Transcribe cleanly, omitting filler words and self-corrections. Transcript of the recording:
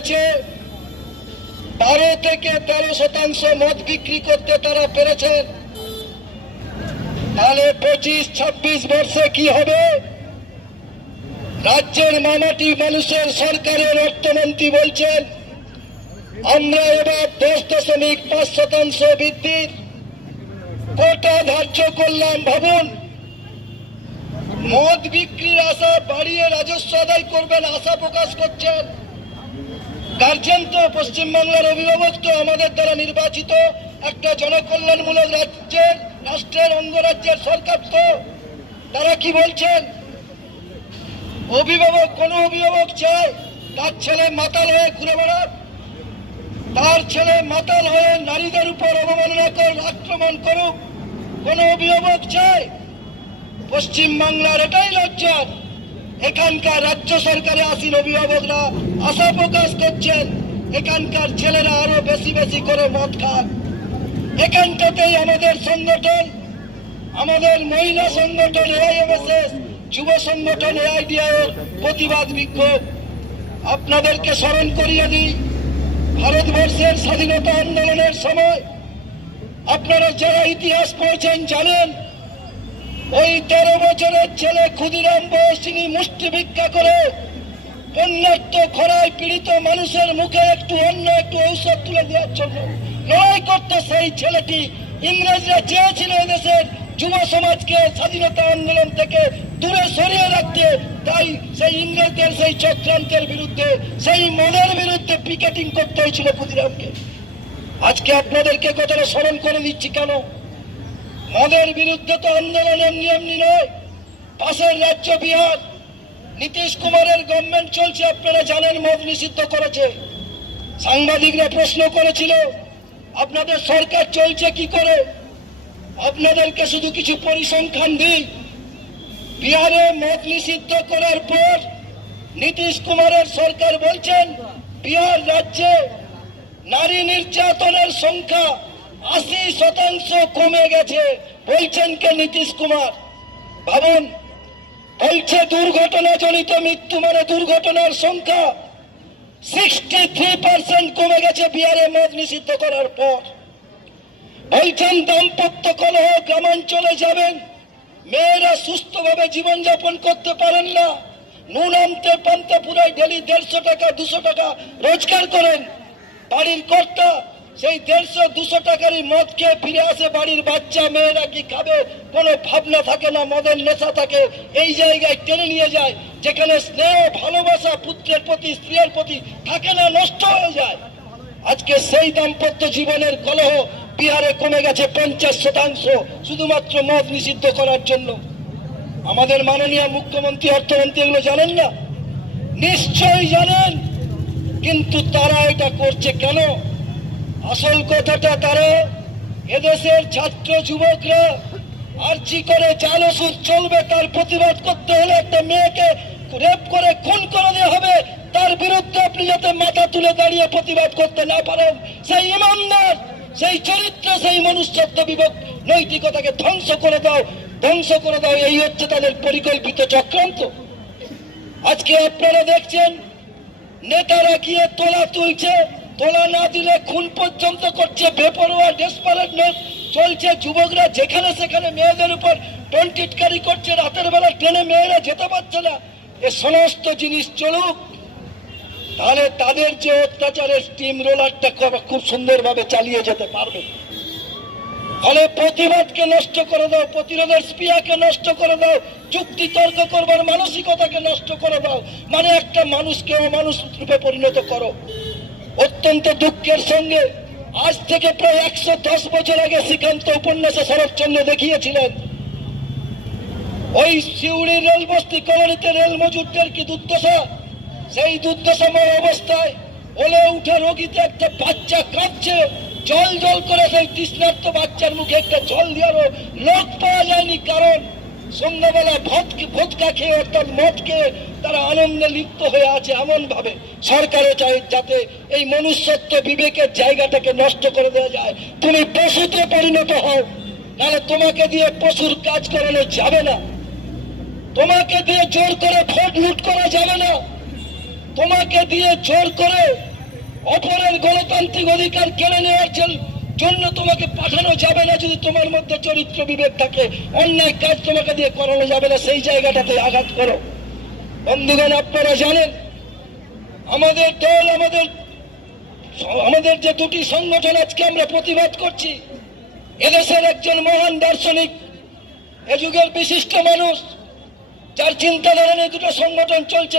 হয়েছে 12 থেকে 13% মদ বিক্রি করতে তারা পেরেছেন। তাহলে 25-26 বর্ষে কি হবে? রাজ্যের মামাটি মানুষের সরকারের অর্থমন্ত্রী বলছেন আমরা এবার 10.5% বৃদ্ধির কোটা ধার্য করলাম। ভাবুন, মদ বিক্রির আশা বাড়িয়ে রাজস্ব আদায় করবেন আশা প্রকাশ করছেন। গার্জেন তো, পশ্চিমবাংলার অভিভাবক তো আমাদের দ্বারা নির্বাচিত একটা জনকল্যাণমূলক রাষ্ট্রের অঙ্গরাজ্যের সরকার তো, তারা কি বলছেন? কোন অভিভাবক চায় তার ছেলে মাতাল হয়ে ঘুরে বেড়াক, তার ছেলে মাতাল হয়ে নারীদের উপর অবমাননা আক্রমণ করুক? কোন অভিভাবক চায়? পশ্চিমবাংলার এটাই লজ্জার। এখানকার রাজ্য সরকারে আসীন অভিভাবকরা আশা প্রকাশ করছেন এখানকার ছেলেরা আরো বেশি বেশি করে মদ খান। এখানটাতেই আমাদের সংগঠন, আমাদের মহিলা সংগঠন এআইএমএসএস, যুব সংগঠন এআইডিআইয়ের প্রতিবাদ বিক্ষোভ। আপনাদেরকে স্মরণ করিয়ে দিই, ভারতবর্ষের স্বাধীনতা আন্দোলনের সময় আপনারা যারা ইতিহাস পড়েছেন জানেন, ওই 13 বছরের ছেলে ক্ষুদিরাম বয়সিনী মুষ্টি ভিক্ষা করে বন্যার্ত খরায় পীড়িত মানুষের মুখে একটু অন্য একটু ঔষধ তুলে দেওয়ার জন্য লড়াই করতে সেই ছেলেটি। ইংরেজরা চেয়েছিল এদেশের যুব সমাজকে স্বাধীনতা আন্দোলন থেকে দূরে সরিয়ে রাখতে, তাই সেই ইংরেজদের সেই চক্রান্তের বিরুদ্ধে, সেই মদের বিরুদ্ধে পিকেটিং করতে হয়েছিল ক্ষুদিরামকে। আজকে আপনাদেরকে কথাটা স্মরণ করে দিচ্ছি কেন? মদের বিরুদ্ধে তো আন্দোলন এমনি এমনি নয়। পাশের রাজ্য বিহার, নীতিশ কুমারের গভর্নমেন্ট চলছে, আপনারা জানেন মদ নিষিদ্ধ করেছে। সাংবাদিকরা প্রশ্ন করেছিল আপনাদের সরকার চলছে কি করে? আপনাদেরকে শুধু কিছু পরিসংখ্যান দিই। বিহারে মদ নিষিদ্ধ করার পর নীতিশ কুমারের সরকার বলছেন বিহার রাজ্যে নারী নির্যাতনের সংখ্যা 80% কমে গেছে। বলছেন কে নীতিশ কুমার? ভাবুন, বলছে দুর্ঘটনাজনিত মৃত্যু মানে দুর্ঘটনার সংখ্যা 63% কমে গেছে বিহারে মদ নিষিদ্ধ করার পর। বলছেন দাম্পত্য কলহ গ্রামাঞ্চলে যাবেন, মেয়েরা সুস্থভাবে জীবনযাপন করতে পারেন না, নুন আনতে পান্তে পুরাই ডেলি 150 টাকা 200 টাকা রোজগার করেন। বাড়ির কর্তা সেই 150-200 টাকারই মদ খেয়ে ফিরে আসে, বাড়ির বাচ্চা মেয়েরা কি খাবে কোনো ভাবনা থাকে না, মদের নেশা থাকে। এই জায়গায় টেনে নিয়ে যায় যেখানে স্নেহ ভালোবাসা পুত্রের প্রতি স্ত্রীর প্রতি থাকে না, নষ্ট হয়ে যায়। আজকে সেই দাম্পত্য জীবনের কলহ বিহারে কমে গেছে 50% শুধুমাত্র মদ নিষিদ্ধ করার জন্য। আমাদের মাননীয় মুখ্যমন্ত্রী, অর্থমন্ত্রী এগুলো জানেন না? নিশ্চয়ই জানেন, কিন্তু তারা এটা করছে কেন? আসল কথাটা, তারা এদেশের ছাত্র যুবকরা আর্জি করে জাল ওষুধ চলবে তার প্রতিবাদ করতে হলে একটা মেয়েকে রেপ করে খুন করে দেওয়া হবে, তার বিরুদ্ধে আপনি যাতে মাথা তুলে দাঁড়িয়ে প্রতিবাদ করতে না পারেন, সেই ইমানদার, সেই চরিত্র, সেই মনুষ্যত্ব বিবেক নৈতিকতাকে ধ্বংস করে দাও, এই হচ্ছে তাদের পরিকল্পিত চক্রান্ত। আজকে আপনারা দেখছেন নেতারা গিয়ে তোলা তুলছে, তোলা না দিলে খুন পর্যন্ত করছে, বেপরোয়া ডেসপারেটনেস চলছে। যুবকরা যেখানে সেখানে মেয়েদের উপর টন্টিটকারি করছে, রাতের বেলা ট্রেনে মেয়েরা যেতে পারছে না। এ সমস্ত জিনিস চলুক, তাহলে তাদের যে অত্যাচারের স্টিম রোলারটা খুব সুন্দরভাবে চালিয়ে যেতে পারবে। ফলে প্রতিবাদকে নষ্ট করে দাও, প্রতিরোধের স্পৃহাকে নষ্ট করে দাও, যুক্তি তর্ক করবার মানসিকতাকে নষ্ট করে দাও, মানে একটা মানুষকে অমানুষ রূপে পরিণত করো। অত্যন্ত দুঃখের সঙ্গে আজ থেকে প্রায় 110 বছর আগে শ্রীকান্ত উপন্যাসে শরৎচন্দ্র দেখিয়েছিলেন ওই সিউড়ির রেল বস্তি কলোনিতে রেল মজুরদের কি দুর্দশা। সেই দুর্দশাময় অবস্থায় ওলে উঠে রোগীতে একটা বাচ্চা কাঁদছে, জল জল করে সেই তৃষ্ণার্ত বাচ্চার মুখে একটা জল দেওয়ারও লোক পাওয়া যায়নি, কারণ সন্ধ্যাবেলা ভোটকা খেয়ে অর্থাৎ মদ খেয়ে তারা আনন্দে লিপ্ত হয়ে আছে। এমন ভাবে সরকারও চাই যাতে এই মনুষ্যত্ব বিবেকের জায়গাটাকে নষ্ট করে দেওয়া যায়। তুমি পশুতে পরিণত হও, নাহলে তোমাকে দিয়ে পশুর কাজ করানো যাবে না, তোমাকে দিয়ে জোর করে ভোট লুট করা যাবে না, তোমাকে দিয়ে জোর করে অপরের গণতান্ত্রিক অধিকার কেড়ে নেওয়ার জন্য তোমাকে পাঠানো যাবে না। যদি তোমার মধ্যে চরিত্র বিবেক থাকে, অন্যায় কাজ তোমাকে দিয়ে করানো যাবে না, সেই জায়গাটাতে আঘাত করো। বন্ধুগণ, আপনারা জানেন আমাদের দল, আমাদের যে দুটি সংগঠন আজকে আমরা প্রতিবাদ করছি, এদেশের একজন মহান দার্শনিক, এ যুগের বিশিষ্ট মানুষ, যার চিন্তাধারা নিয়ে দুটো সংগঠন চলছে।